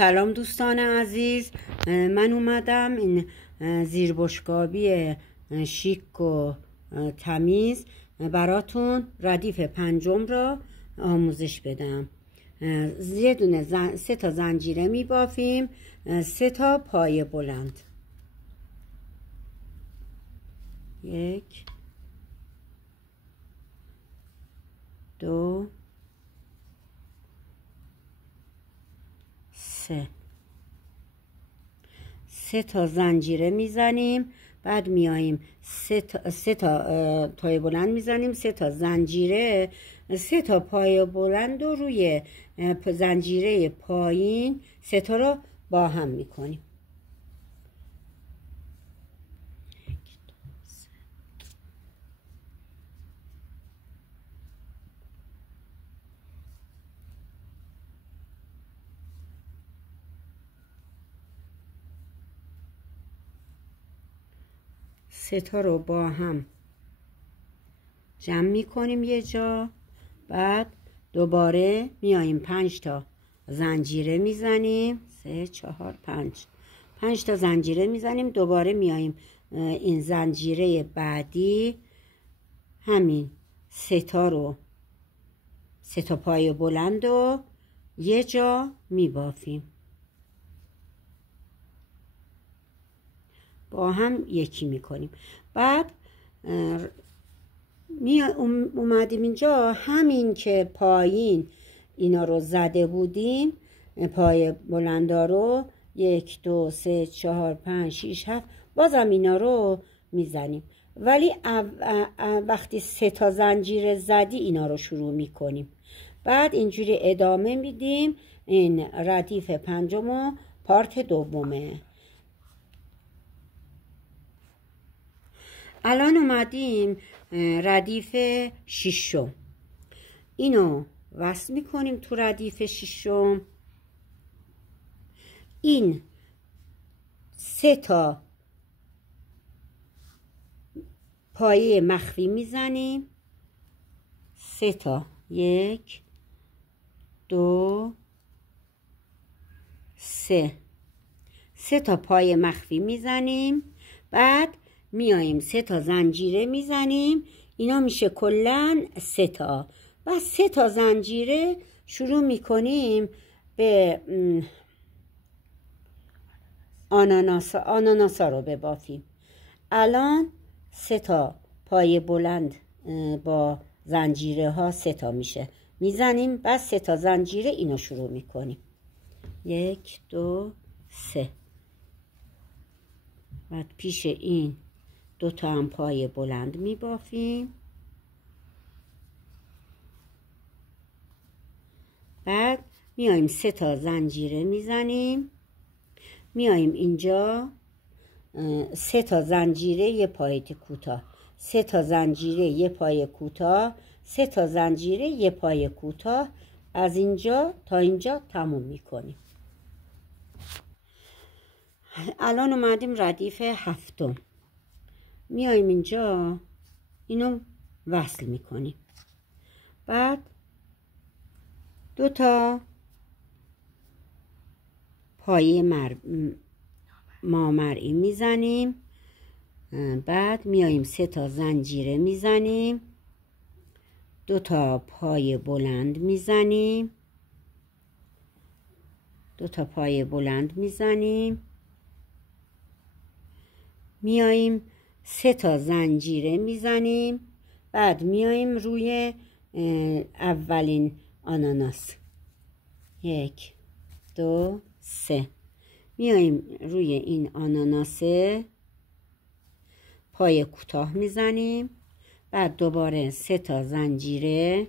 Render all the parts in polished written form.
سلام دوستان عزیز، من اومدم این زیر بشقابی شیک و تمیز براتون ردیف پنجم را آموزش بدم. یه دونه 3 تا زنجیره می بافیم، 3 تا پایه بلند. 1 2 3 تا زنجیره میزنیم، بعد میاییم 3 تا پایه بلند میزنیم، 3 تا زنجیره، 3 تا پایه بلند رو روی زنجیره پایین 3 تا رو با هم میکنیم. سه تا رو با هم جمع میکنیم یه جا، بعد دوباره میاییم 5 تا زنجیره میزنیم، 3 4 5 تا زنجیره میزنیم، دوباره میاییم این زنجیره بعدی همین 3 تا پایه بلند رو یه جا میبافیم، با هم یکی میکنیم. بعد اومدیم اینجا همین که پایین اینا رو زده بودیم، پای بلندا رو 1 2 3 4 5 6 7 بازم اینا رو میزنیم، ولی وقتی 3 تا زنجیره زدی اینا رو شروع میکنیم. بعد اینجوری ادامه میدیم. این ردیف پنجم و پارت دومه. الان اومدیم ردیف ششم، اینو وصل میکنیم تو ردیف ششم. این 3 تا پایه مخفی میزنیم، 3 تا 1 2 3 تا پایه مخفی میزنیم، بعد میاییم 3 تا زنجیره میزنیم، اینا میشه کلن 3 تا. بعد 3 تا زنجیره شروع میکنیم به آناناسا رو ببافیم. الان 3 تا پایه بلند با زنجیره ها 3 تا میشه، میزنیم، بعد 3 تا زنجیره اینو شروع میکنیم، 1 2 3. بعد پیش این 2 تا هم پایه بلند میبافیم، بعد میایم 3 تا زنجیره میزنیم، میایم اینجا 3 تا زنجیره یه پایه کوتاه، 3 تا زنجیره یه پایه کوتاه، 3 تا زنجیره یه پایه کوتاه، از اینجا تا اینجا تموم میکنیم. الان اومدیم ردیف هفتم، میایم اینجا اینو وصل میکنیم، بعد 2 تا پایه مامرئی میزنیم، بعد میایم 3 تا زنجیره میزنیم، 2 تا پایه بلند میزنیم، 2 تا پایه بلند میزنیم، میایم 3 تا زنجیره میزنیم، بعد میایم روی اولین آناناس 1 2 3 میایم روی این آناناسه پای کوتاه میزنیم، بعد دوباره 3 تا زنجیره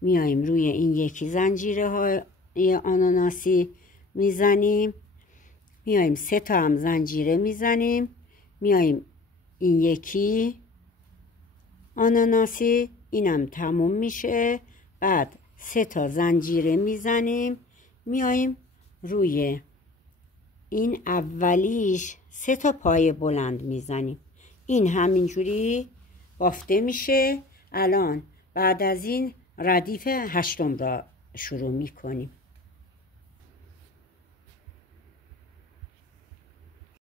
میایم روی این یکی زنجیره های آناناسی میزنیم، میایم 3 تا هم زنجیره میزنیم، میایم این یکی آناناسی اینم تموم میشه، بعد 3 تا زنجیره میزنیم، میایم روی این اولیش 3 تا پایه بلند میزنیم، این همینجوری بافته میشه. الان بعد از این ردیف هشتم را شروع میکنیم.